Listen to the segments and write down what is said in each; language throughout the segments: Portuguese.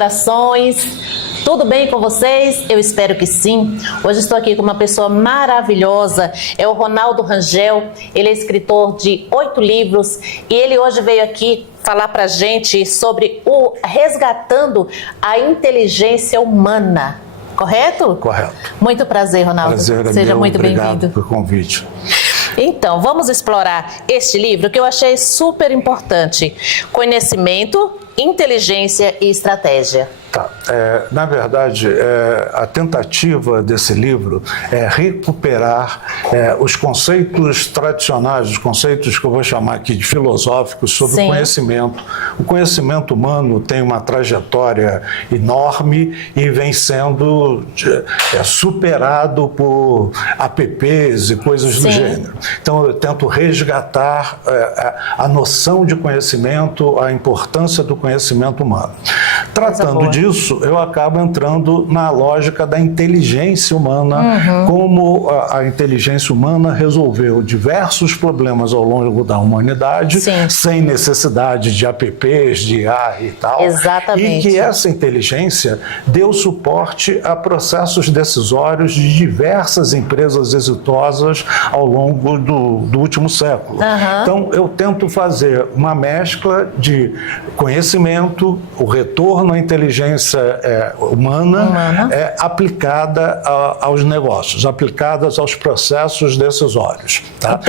corações? Tudo bem com vocês? Eu espero que sim. Hoje estou aqui com uma pessoa maravilhosa, é o Ronaldo Rangel. Ele é escritor de 8 livros e ele hoje veio aqui falar pra gente sobre o resgatando a inteligência humana. Correto? Correto. Muito prazer, Ronaldo. Prazer é Seja meu. muito bem-vindo. Obrigado pelo convite. Então, vamos explorar este livro que eu achei super importante. Conhecimento, inteligência e estratégia. Tá. Na verdade, a tentativa desse livro é recuperar os conceitos tradicionais, os conceitos que eu vou chamar aqui de filosóficos sobre o conhecimento. O conhecimento humano tem uma trajetória enorme e vem sendo superado por apps e coisas do gênero. Então, eu tento resgatar a noção de conhecimento, a importância do conhecimento humano. Tratando disso, eu acabo entrando na lógica da inteligência humana, como a inteligência humana resolveu diversos problemas ao longo da humanidade, sem necessidade de apps, de IA e tal. Exatamente. E que essa inteligência deu suporte a processos decisórios de diversas empresas exitosas ao longo do último século. Então, eu tento fazer uma mescla de conhecimento, o retorno à inteligência humana aplicada aos negócios, aplicadas aos processos decisórios. Tá?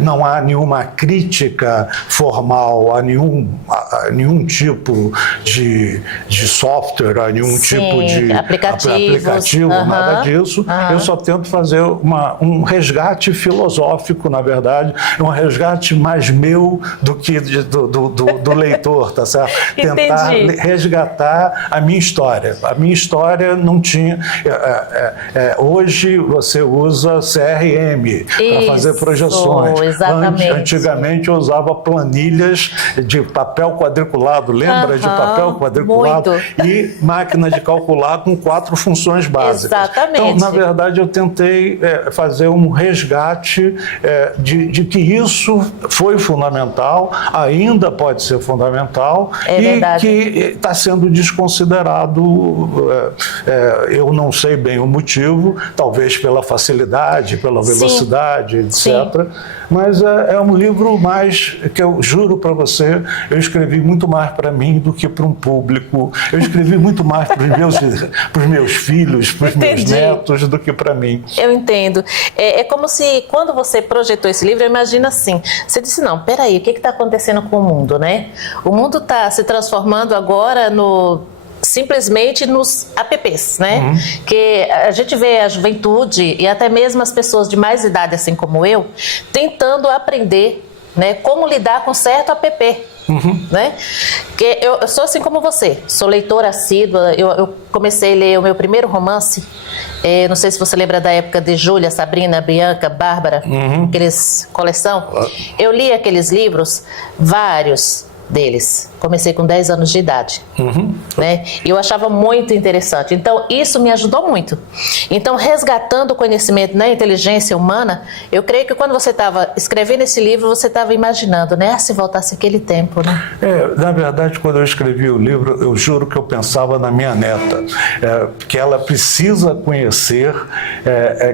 Não há nenhuma crítica formal a nenhum tipo de software, a nenhum tipo de aplicativo, nada disso. Eu só tento fazer um resgate filosófico, na verdade, um resgate mais meu do que do leitor, tá certo? Tentar resgatar a minha história. A minha história não tinha... hoje você usa CRM para fazer projeções. Exatamente. Antigamente eu usava planilhas de papel quadriculado, lembra de papel quadriculado? Muito. E máquina de calcular com 4 funções básicas. Exatamente. Então, na verdade, eu tentei fazer um resgate de que isso foi fundamental, ainda pode ser fundamental, e que está sendo desconsiderado. Eu não sei bem o motivo, talvez pela facilidade, pela velocidade, etc. Mas é um livro mais que eu juro para você, eu escrevi muito mais para mim do que para um público. Eu escrevi muito mais para os meus filhos, para os meus netos, do que para mim. Eu entendo. É como se, quando você projetou esse livro, imagina assim, você disse, não, peraí, o que está acontecendo com o mundo, né? O mundo está se transformando agora simplesmente nos apps, né? Que a gente vê a juventude e até mesmo as pessoas de mais idade, assim como eu, tentando aprender, né, como lidar com certo app. Né? Que eu sou assim como você, sou leitora assídua. Eu comecei a ler o meu primeiro romance, não sei se você lembra da época de Júlia, Sabrina, Bianca, Bárbara, aqueles coleção. Eu li aqueles livros, vários deles. Comecei com 10 anos de idade, né? E eu achava muito interessante. Então, isso me ajudou muito. Então, resgatando o conhecimento na inteligência humana, eu creio que quando você estava escrevendo esse livro, você estava imaginando, né? Se voltasse aquele tempo, né? Na verdade, quando eu escrevi o livro, eu juro que eu pensava na minha neta, que ela precisa conhecer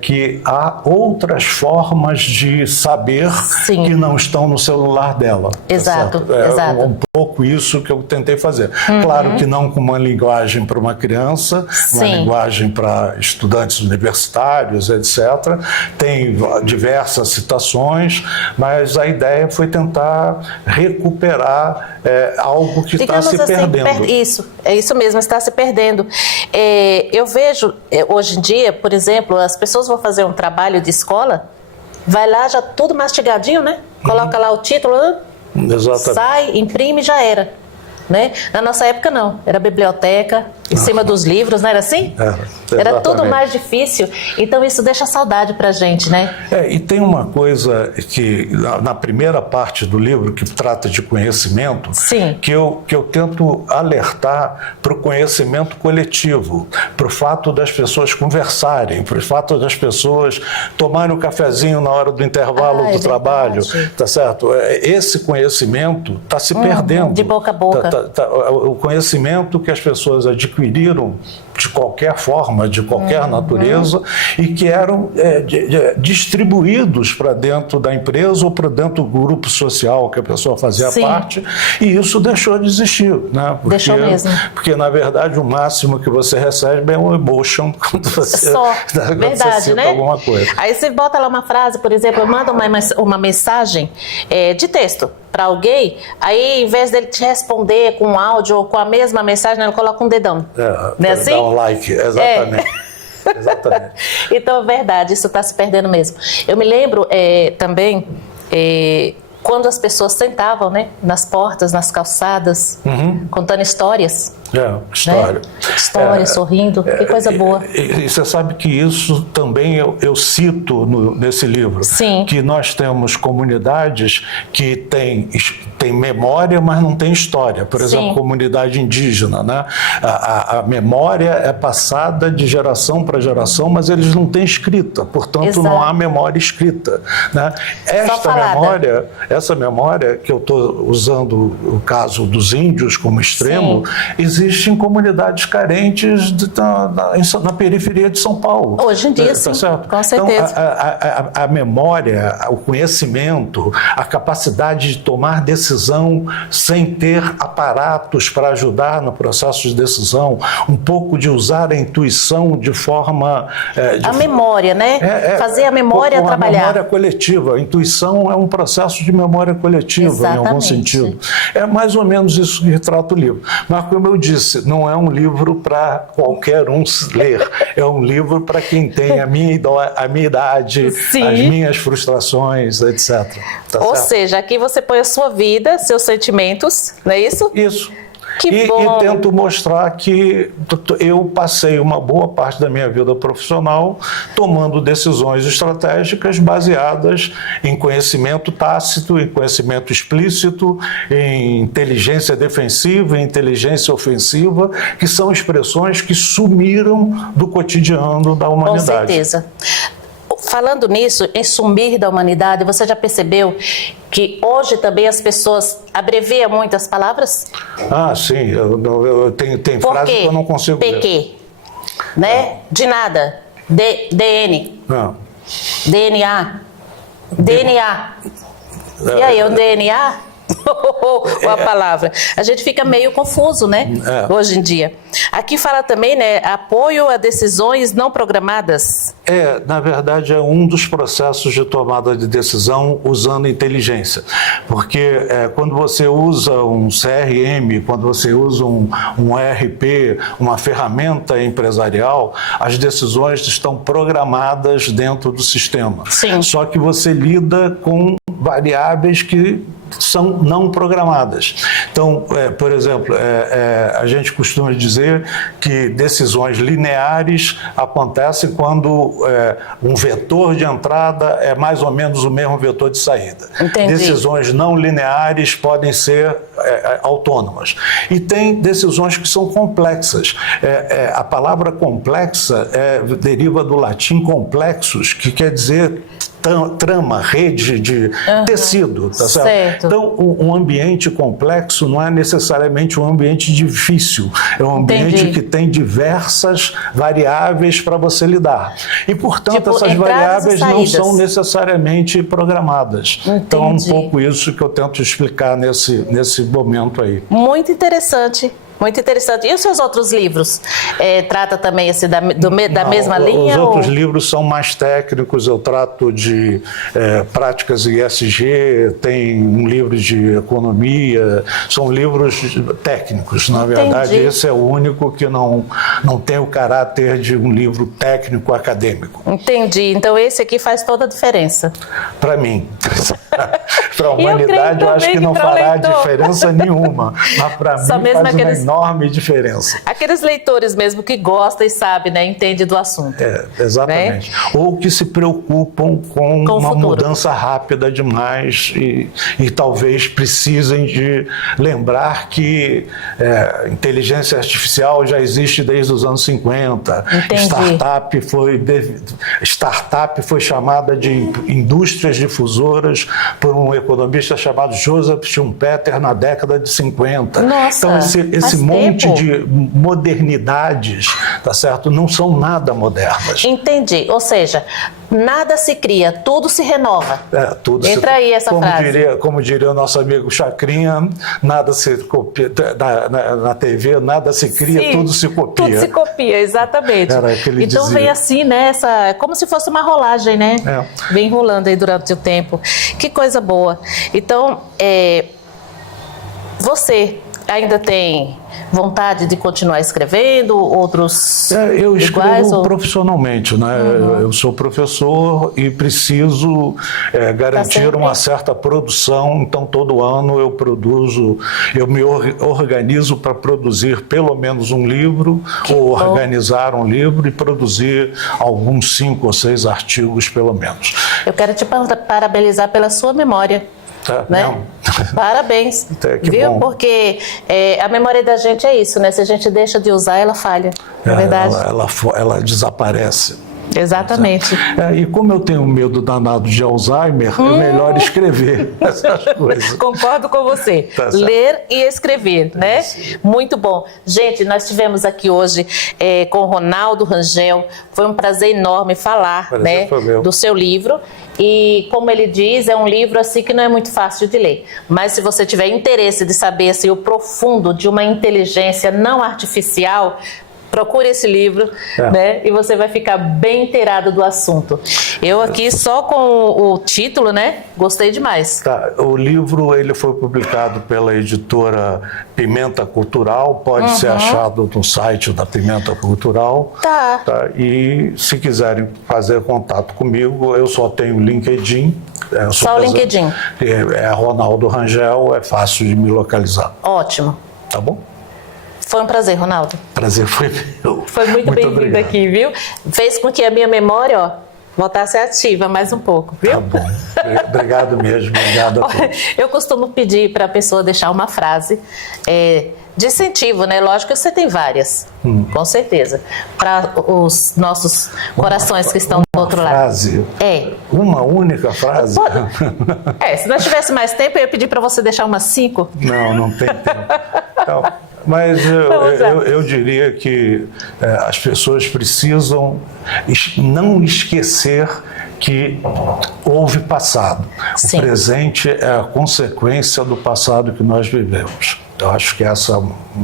que há outras formas de saber que não estão no celular dela. Exato, tá exato. Um pouco isso que eu tentei fazer. Claro que não com uma linguagem para uma criança, uma linguagem para estudantes universitários, etc. Tem diversas citações, mas a ideia foi tentar recuperar algo que está se perdendo. Isso, é isso mesmo, está se perdendo. Eu vejo, hoje em dia, por exemplo, as pessoas vão fazer um trabalho de escola, vai lá já tudo mastigadinho, né? Coloca lá o título, sai, imprime e já era. Né? Na nossa época não, era biblioteca, em cima dos livros, não era assim? Era tudo mais difícil, então isso deixa saudade pra gente, né? E tem uma coisa que na primeira parte do livro, que trata de conhecimento, que eu tento alertar para o conhecimento coletivo, para o fato das pessoas conversarem, para o fato das pessoas tomarem um cafezinho na hora do intervalo do verdade. trabalho, tá certo? Esse conhecimento está se perdendo. De boca a boca. o conhecimento que as pessoas adquiriram de qualquer forma, de qualquer natureza, e que eram distribuídos para dentro da empresa ou para dentro do grupo social que a pessoa fazia parte, e isso deixou de existir, né? Deixou mesmo. Porque, na verdade, o máximo que você recebe é um emotion quando você, verdade, né? alguma coisa. Aí você bota lá uma frase, por exemplo, manda uma mensagem de texto para alguém, aí em vez dele te responder com um áudio ou com a mesma mensagem, ele coloca um dedão. Não é assim? Dá um like, exatamente. Exatamente. Então, é verdade, isso está se perdendo mesmo. Eu me lembro também quando as pessoas sentavam, né, nas portas, nas calçadas, contando histórias. História. Né? História, sorrindo, que coisa boa. E você sabe que isso também eu cito nesse livro. Sim. Que nós temos comunidades que têm memória, mas não têm história. Por exemplo, a comunidade indígena, né? A memória é passada de geração para geração, mas eles não têm escrita. Portanto, não há memória escrita, né? Essa memória, que eu estou usando o caso dos índios como extremo, existem comunidades carentes na periferia de São Paulo. Hoje em dia, sim, certo? Com certeza. Então, a memória, o conhecimento, a capacidade de tomar decisão sem ter aparatos para ajudar no processo de decisão, um pouco de usar a intuição de forma... memória, né? Fazer a memória trabalhar. A memória coletiva. A intuição é um processo de memória coletiva, em algum sentido. É mais ou menos isso que retrata o livro. Mas, como eu disse, não é um livro para qualquer um ler. É um livro para quem tem a minha idade, as minhas frustrações, etc. Ou seja, aqui você põe a sua vida, seus sentimentos, não é isso? Isso. Que bom. E tento mostrar que eu passei uma boa parte da minha vida profissional tomando decisões estratégicas baseadas em conhecimento tácito, em conhecimento explícito, em inteligência defensiva, em inteligência ofensiva, que são expressões que sumiram do cotidiano da humanidade. Com certeza. Falando nisso, em sumir da humanidade, você já percebeu que hoje também as pessoas abreviam muitas palavras? Sim. Tem frases que eu não consigo PQ, né? De nada. DN. DNA. DNA. E aí, o DNA? A palavra. A gente fica meio confuso, né? Hoje em dia. Aqui fala também, né? Apoio a decisões não programadas. Na verdade, é um dos processos de tomada de decisão usando inteligência. Porque quando você usa um CRM, quando você usa um ERP, uma ferramenta empresarial, as decisões estão programadas dentro do sistema. Sim. Só que você lida com variáveis que são não programadas. Então, por exemplo, a gente costuma dizer que decisões lineares acontecem quando um vetor de entrada é mais ou menos o mesmo vetor de saída. Entendi. Decisões não lineares podem ser autônomas. E tem decisões que são complexas. A palavra complexa deriva do latim complexus, que quer dizer trama, rede de tecido, tá certo? Então, um ambiente complexo não é necessariamente um ambiente difícil, é um ambiente que tem diversas variáveis para você lidar. E, portanto, essas variáveis não são necessariamente programadas. Então, é um pouco isso que eu tento explicar nesse momento aí. Muito interessante. Muito interessante. E os seus outros livros? Trata também da mesma linha? Os outros livros são mais técnicos, eu trato de práticas ESG, tem um livro de economia, são livros técnicos, na verdade. Esse é o único que não tem o caráter de um livro técnico acadêmico. Entendi. Então esse aqui faz toda a diferença. Para mim. Para a humanidade, eu acho que não fará diferença nenhuma. Mas para mim faz uma enorme enorme diferença. Aqueles leitores mesmo que gostam e sabem, né? Entendem do assunto. Exatamente. Né? Ou que se preocupam com uma mudança rápida demais e talvez precisem de lembrar que inteligência artificial já existe desde os anos 50. Startup foi chamada de indústrias difusoras por um economista chamado Joseph Schumpeter na década de 50. Nossa, então esse monte de modernidades, tá certo, não são nada modernas. Entendi. Ou seja, nada se cria, tudo se renova. Tudo Entra aí essa frase. Como diria o nosso amigo Chacrinha, nada se copia, na TV nada se cria, sim, tudo se copia. Tudo se copia, exatamente. Então vem assim, né? Como se fosse uma rolagem, né? Vem rolando aí durante o tempo. Que coisa boa. Então, você ainda tem vontade de continuar escrevendo outros eu escrevo profissionalmente, né? Eu sou professor e preciso garantir uma certa produção, então todo ano eu me organizo para produzir pelo menos um livro, organizar um livro e produzir alguns 5 ou 6 artigos pelo menos. Eu quero te parabenizar pela sua memória. Né? Parabéns, viu? Bom. Porque a memória da gente é isso, né? Se a gente deixa de usar, ela falha, na verdade. Ela desaparece. Exatamente. E como eu tenho medo danado de Alzheimer, é melhor escrever essas coisas. Concordo com você. Ler e escrever, né? Muito bom. Gente, nós tivemos aqui hoje com o Ronaldo Rangel. Foi um prazer enorme falar, né, do seu livro. E como ele diz, é um livro assim que não é muito fácil de ler. Mas se você tiver interesse de saber assim, o profundo de uma inteligência não artificial, procure esse livro, né? E você vai ficar bem inteirado do assunto. Eu aqui só com o título, né? Gostei demais. O livro ele foi publicado pela editora Pimenta Cultural, pode ser achado no site da Pimenta Cultural. E se quiserem fazer contato comigo, eu só tenho LinkedIn. Só o LinkedIn. Ronaldo Rangel, é fácil de me localizar. Ótimo. Tá bom? Foi um prazer, Ronaldo. Prazer foi meu. Foi muito bem-vindo aqui, viu? Fez com que a minha memória, voltasse ativa mais um pouco, viu? Tá bom. Obrigado mesmo. Obrigado a todos. Eu costumo pedir para a pessoa deixar uma frase de incentivo, né? Lógico que você tem várias, com certeza, para os nossos corações que estão do outro lado. Frase? Uma única frase? Se nós tivesse mais tempo, eu ia pedir para você deixar umas 5. Não tem tempo. Então, mas eu diria que as pessoas precisam não esquecer que houve passado. Sim. O presente é a consequência do passado que nós vivemos. Eu acho que essa é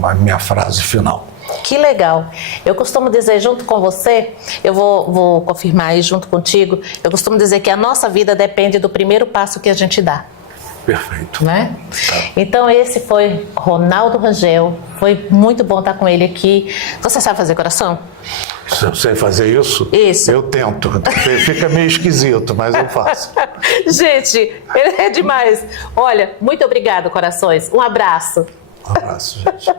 a minha frase final. Que legal. Eu costumo dizer junto com você, eu vou confirmar aí junto contigo, eu costumo dizer que a nossa vida depende do primeiro passo que a gente dá. Perfeito. Né? Então esse foi Ronaldo Rangel, foi muito bom estar com ele aqui. Você sabe fazer coração? Eu sei fazer isso? Isso. Eu tento. Fica meio esquisito, mas eu faço. Gente, é demais. Olha, muito obrigado, corações. Um abraço. Um abraço, gente.